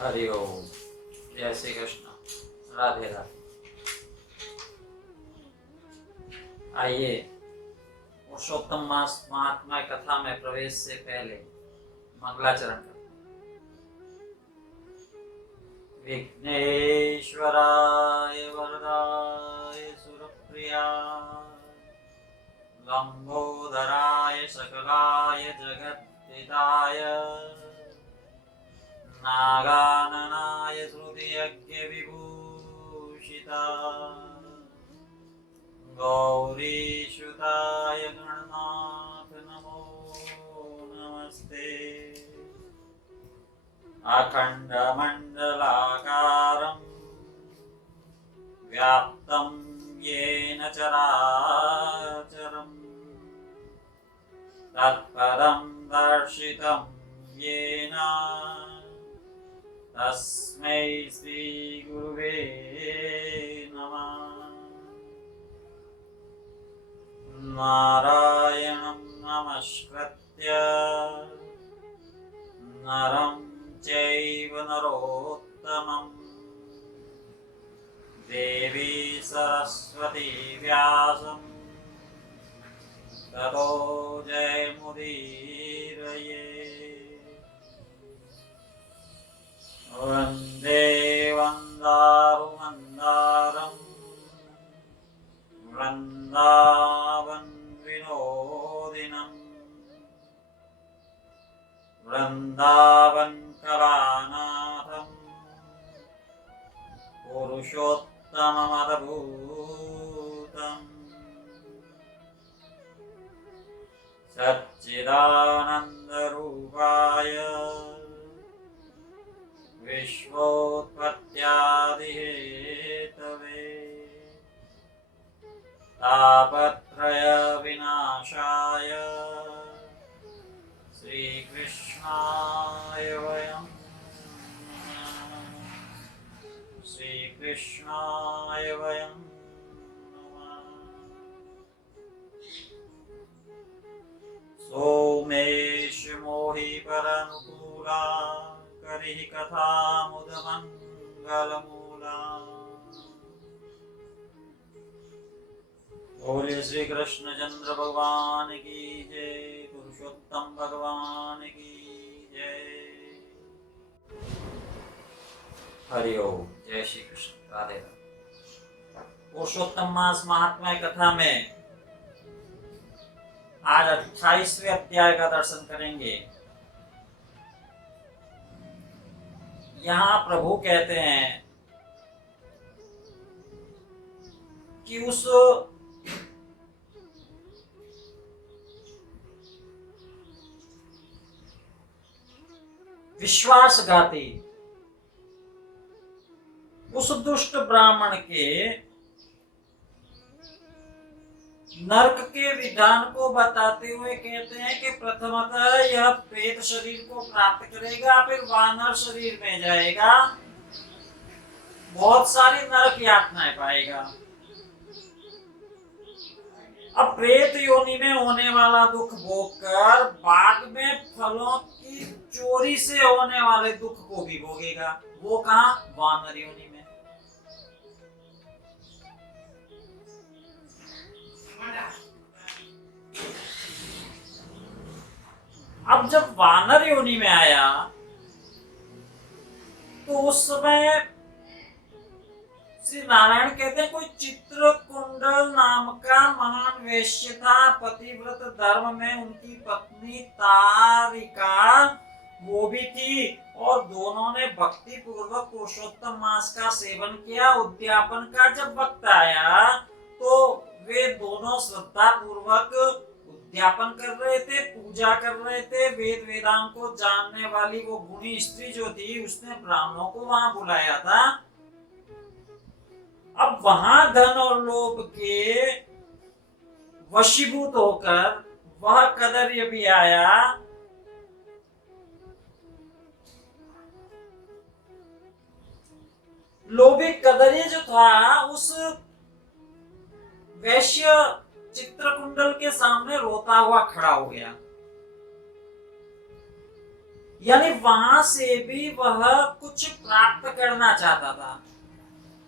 हरि ओम। जय श्री कृष्ण। राधे राधे। आइए पुरुषोत्तम मास महात्मा कथा में प्रवेश से पहले मंगलाचरण करते हैं। विघ्नेश्वराय वरदाय सुरप्रियाय लंबोदराय सकलाय जगद्धिताय नागाननाय श्रुतियज्ञ विभूषिताय गौरीसुताय गणनाथ नमो नमस्ते। अखण्डमण्डलाकारं व्याप्तं येन चराचरं तत्पदं दर्शितं येन तस्मै श्रीगुरुवे नमः। नारायणं नमस्कृत्य नरं चैव नरोत्तमं देवी सरस्वती व्यासं ततो जयमुदीरये। वन्दे वन्दारुमन्दारं वृन्दावन विनोदिनं वृन्दावन कलानाथं पुरुषोत्तममद्भुतं सच्चिदानन्दरूपाय विश्वोत्पत्त्यादिहेतवे तापत्रय विनाशाय श्रीकृष्णाय वयं नमः। श्रीकृष्णाय वयं नमः। सोमेश मोहि परनुकूला करिहि कथामुदमङ्गलमूला। बोले श्री कृष्ण चंद्र भगवान की जय। पुरुषोत्तम भगवान की जय। हरि ओम। जय श्री कृष्ण। राधे राधे। पुरुषोत्तम मास महात्मा कथा में आज 28वें अध्याय का दर्शन करेंगे। यहाँ प्रभु कहते हैं कि उस विश्वासघाती उस दुष्ट ब्राह्मण के नरक के विधान को बताते हुए कहते हैं कि प्रथमतः यह प्रेत शरीर को प्राप्त करेगा, फिर वानर शरीर में जाएगा, बहुत सारी नरक यातनाएं पाएगा। अब प्रेत योनि में होने वाला दुख भोगकर बाद में फलों की चोरी से होने वाले दुख को भी भोगेगा। वो कहां? वानर योनि में। अब जब वानर योनि में आया तो उस समय श्री नारायण कहते हैं कोई चित्रकुंडल नाम का महान वैश्य था। पतिव्रत धर्म में उनकी पत्नी तारिका वो भी थी और दोनों ने भक्ति पूर्वक पुरुषोत्तम मास का सेवन किया। उद्यापन का जब वक्त आया तो वे दोनों श्रद्धा पूर्वक उद्यापन कर रहे थे, पूजा कर रहे थे। वेद वेदांत को जानने वाली वो गुणी स्त्री जो थी उसने ब्राह्मणों को वहां बुलाया था। अब वहां धन और लोभ के वशीभूत होकर वह कदर्य भी आया। लोभी कदर्य जो था उस वैश्य चित्रकुंडल के सामने रोता हुआ खड़ा हो गया। यानी वहां से भी वह कुछ प्राप्त करना चाहता था।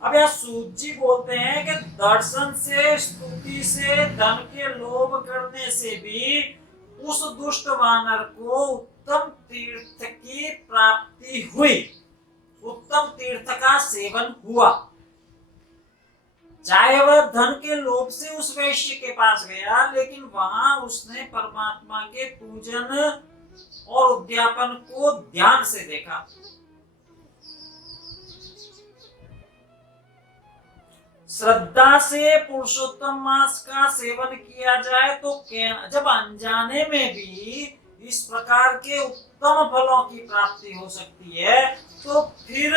अब यहाँ सूत जी बोलते हैं कि दर्शन से, स्तुति से, धन के लोभ करने से भी उस दुष्ट वानर को उत्तम तीर्थ की प्राप्ति हुई, उत्तम तीर्थ का सेवन हुआ। चाहे वह धन के लोभ से उस वैश्य के पास गया, लेकिन वहां उसने परमात्मा के पूजन और उद्यापन को ध्यान से देखा। श्रद्धा से पुरुषोत्तम मास का सेवन किया जाए तो जब अनजाने में भी इस प्रकार के उत्तम फलों की प्राप्ति हो सकती है, तो फिर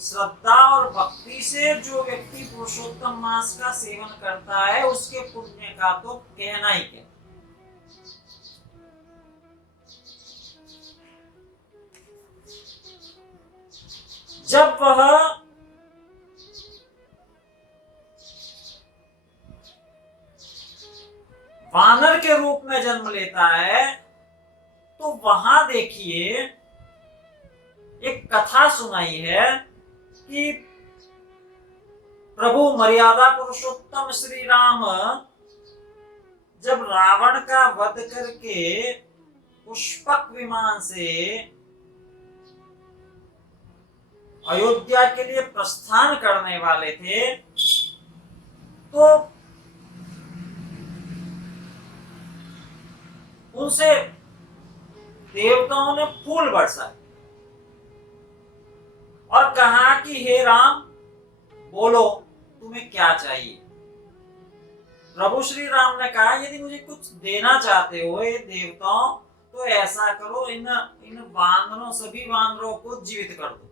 श्रद्धा और भक्ति से जो व्यक्ति पुरुषोत्तम मास का सेवन करता है उसके पुण्य का तो कहना ही क्या। जब वह वानर के रूप में जन्म लेता है तो वहां देखिए एक कथा सुनाई है कि प्रभु मर्यादा पुरुषोत्तम श्री राम जब रावण का वध करके पुष्पक विमान से अयोध्या के लिए प्रस्थान करने वाले थे, तो उनसे देवताओं ने फूल बरसाए और कहा कि हे राम, बोलो तुम्हें क्या चाहिए। प्रभु श्री राम ने कहा, यदि मुझे कुछ देना चाहते हो ये देवताओं, तो ऐसा करो, इन वानरों, सभी वानरों को जीवित कर दो,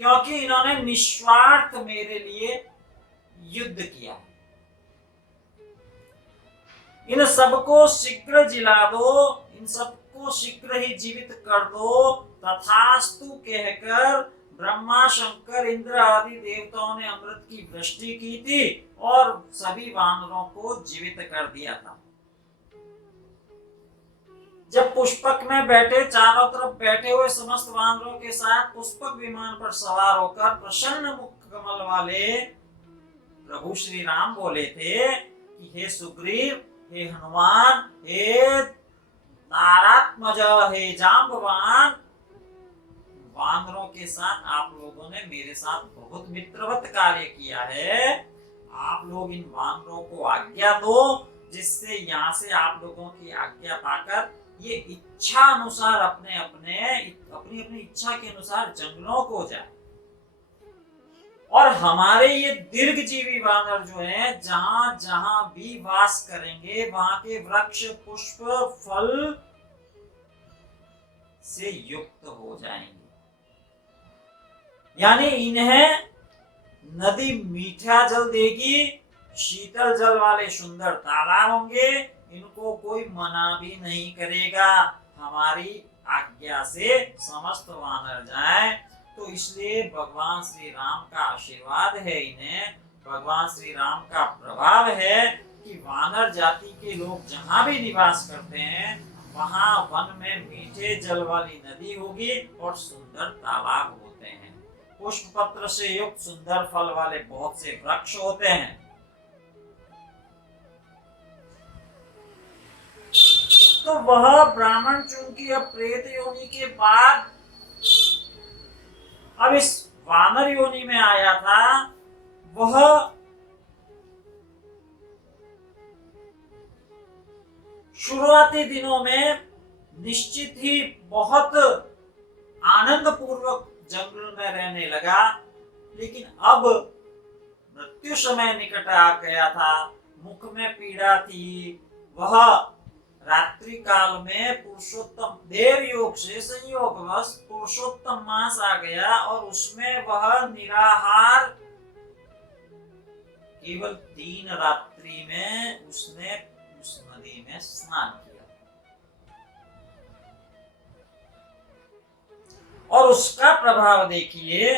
क्योंकि इन्होंने निस्वार्थ मेरे लिए युद्ध किया है। इन सबको शीघ्र जिला दो, इन सबको शीघ्र ही जीवित कर दो। तथास्तु कहकर ब्रह्मा, शंकर, इंद्र आदि देवताओं ने अमृत की वृष्टि की थी और सभी वानरों को जीवित कर दिया था। जब पुष्पक में बैठे, चारों तरफ बैठे हुए समस्त वानरों के साथ पुष्पक विमान पर सवार होकर प्रसन्न मुख कमल वाले प्रभु श्री राम बोले थे कि हे सुग्रीव, हे हनुमान, हे तारात्मज, हे जांबवान, वानरों के साथ आप लोगों ने मेरे साथ बहुत मित्रवत कार्य किया है। आप लोग इन वानरों को आज्ञा दो, जिससे यहाँ से आप लोगों की आज्ञा पाकर ये इच्छा अनुसार अपनी अपनी इच्छा के अनुसार जंगलों को जाए, और हमारे ये दीर्घजीवी वानर जो हैं, जहां जहां भी वास करेंगे वहां के वृक्ष, पुष्प, फल से युक्त हो जाएंगे। यानी इन्हें नदी मीठा जल देगी, शीतल जल वाले सुंदर तालाब होंगे, इनको कोई मना भी नहीं करेगा। हमारी आज्ञा से समस्त वानर जाएं। तो इसलिए भगवान श्री राम का आशीर्वाद है, इन्हें भगवान श्री राम का प्रभाव है कि वानर जाति के लोग जहां भी निवास करते हैं वहां वन में मीठे जल वाली नदी होगी और सुंदर तालाब होते हैं, पुष्प पत्र से युक्त सुंदर फल वाले बहुत से वृक्ष होते हैं। तो वह ब्राह्मण चूंकि अब प्रेत योनि के बाद अब इस वानर योनि में आया था, वह शुरुआती दिनों में निश्चित ही बहुत आनंद पूर्वक जंगल में रहने लगा, लेकिन अब मृत्यु समय निकट आ गया था, मुख में पीड़ा थी। वह रात्रि काल में पुरुषोत्तम देव योग से संयोगवश पुरुषोत्तम मास आ गया और उसमें वह निराहार केवल 3 रात्रि में उसने उस नदी में स्नान किया और उसका प्रभाव देखिए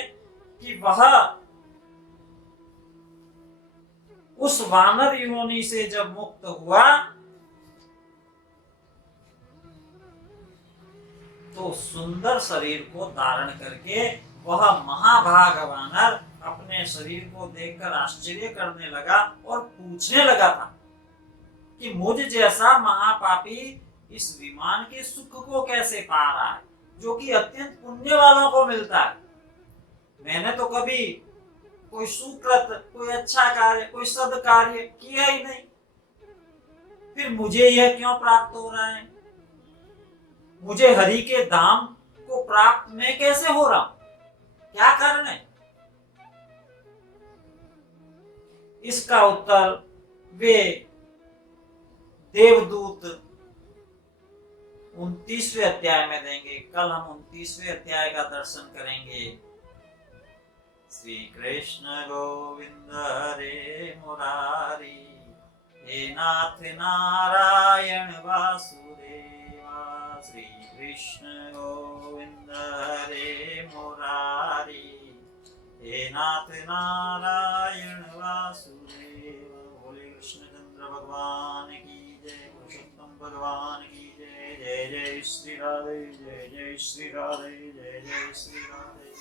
कि वह उस वानर योनि से जब मुक्त हुआ तो सुंदर शरीर को धारण करके वह महाभाग वानर अपने शरीर को देखकर आश्चर्य करने लगा और पूछने लगा था कि मुझ जैसा महापापी इस विमान के सुख को कैसे पा रहा है, जो कि अत्यंत पुण्य वालों को मिलता है। मैंने तो कभी कोई सुकृत, कोई अच्छा कार्य, कोई सद्कार्य किया ही नहीं, फिर मुझे यह क्यों प्राप्त हो रहा है? मुझे हरि के धाम को प्राप्त मैं कैसे हो रहा हूं? क्या कारण है? इसका उत्तर वे देवदूत 29वें अध्याय में देंगे। कल हम 29वें अध्याय का दर्शन करेंगे। श्री कृष्ण गोविंद हरे मुरारी, हे नाथ नारायण वासुदेवा। श्री कृष्ण गोविंद हरे मुरारी, हे नाथ नारायण वासुदेवा। बोले कृष्णचंद्र भगवान की जय, पुरुषोत्तम भगवान की जय। जय जय श्री राधे, जय जय श्री राधे, जय जय श्री राधे।